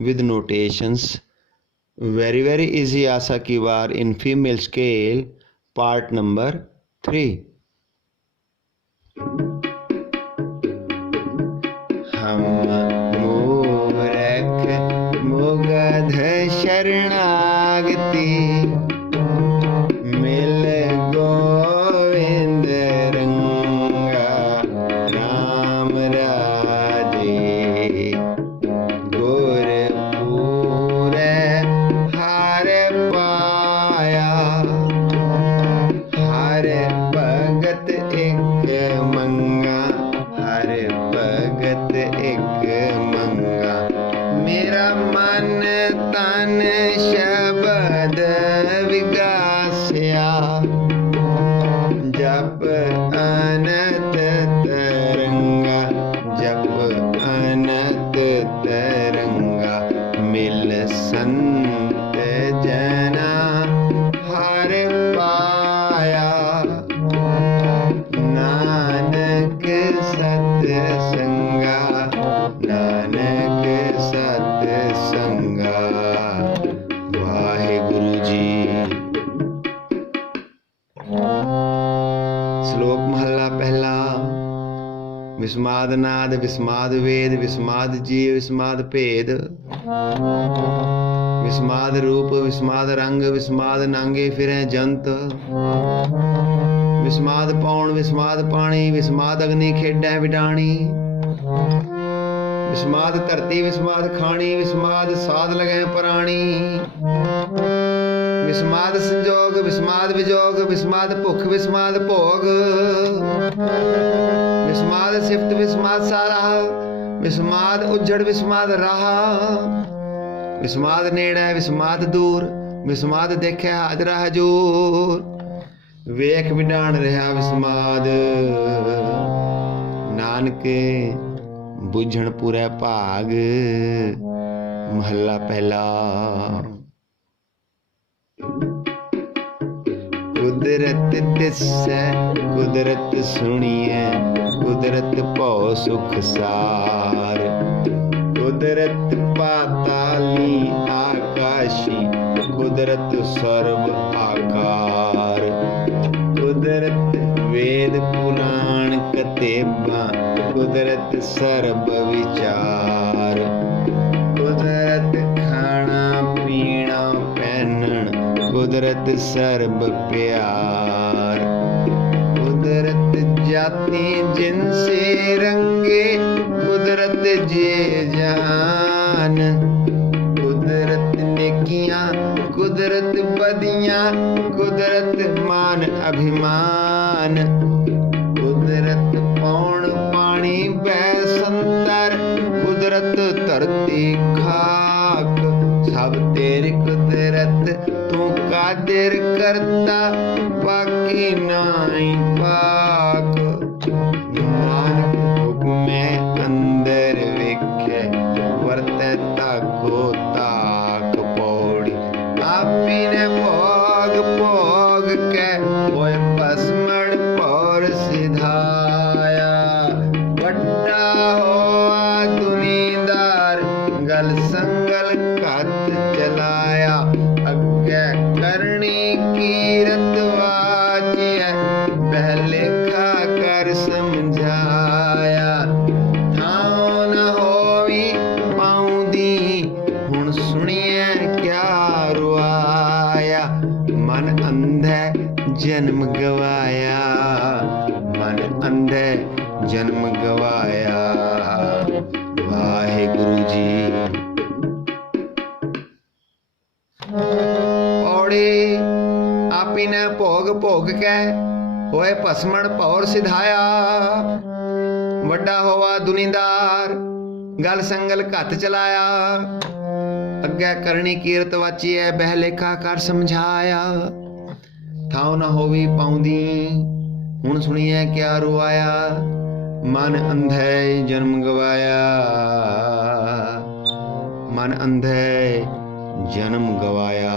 with notations. Very easy Aasa ki Vaar in female scale, part number 3. हम मूरख मुगध शरणागति मिल गोविंद रंगा राम राजे गुरपुर हार पाया हर भगत एक मंगा हर भगत एक मंगा मेरा मन तन शब्द विगासिया जप अनंत तरंगा जप अनंत तरंगा मिल संत जना हर पाया नानक सत संगा नानक सत संगा। वाहिगुरु जी। श्लोक महला पहला। विस्माद नाद विस्माद वेद विस्माद जीव विस्माद भेद विस्माद रूप विस्माद रंग विस्माद नांगे फिरें जंत विस्माद पौण विस्माद पानी विस्माद अग्नि खेडै विडाणी विस्माद धरती विस्माद खानी विस्माद साध लगे प्राणी विस्माद संजोग विस्माद विजोग विस्माद भुख विस्माद भोग विस्माद सिफत विस्माद सारा विस्माद उजड़ विस्माद राह विस्माद नेड़े विस्माद दूर विस्माद देखे हाजरा हजूर वेख विडाण रहा विस्माद नानक बुझण पूरा भाग। महला पहला। कुदरत दिसै कुदरत सुनिए कुदरत भौ सुख सार कुदरत पाताली आकाशी कुदरत सर्व आकार कुदरत वेद पुराण कतेबा कुदरत सर्व विचार कुदरत खाना पीना पहनन कुदरत सर्व प्यार कुदरत जाति जिनसे रंगे कुदरत जे जहान कुदरत नेकियां कुदरत बदियां कुदरत मान अभिमान कुदरत पौण पानी बैसंतर कुदरत धरती खाक सब तेरी कुदरत तू कादिर करता बाकी नाई पाक नानक हुक्मे अंदर वेखे वर्ते ताको ताक पौड़ी आपी ने भोग भोग के होए पसमण पौर सिधाया वड्डा होआ दुनीदार गल संगल कत चलाया अग्गे करनी कीरत वाचिया पहले खा कर समझाया थाओ न होवी पाउंदी हुण सुनिए क्या रुआया मन अंधे जन्म गवाया मन अंधे जन्म गवाया। वाहिगुरु जी। पौड़ी आपी ने भोग भोग के होए भस्मण भौर सिधाया वड्डा होवा दुनीदार गल संगल घत चलाया अग्गे करनी कीरत वाची है बह लेखा कर समझाया थाव न होवी पाउंदी हुण सुनिए क्या रुआया मन अंधे जन्म गवाया मन अंधे जन्म गवाया।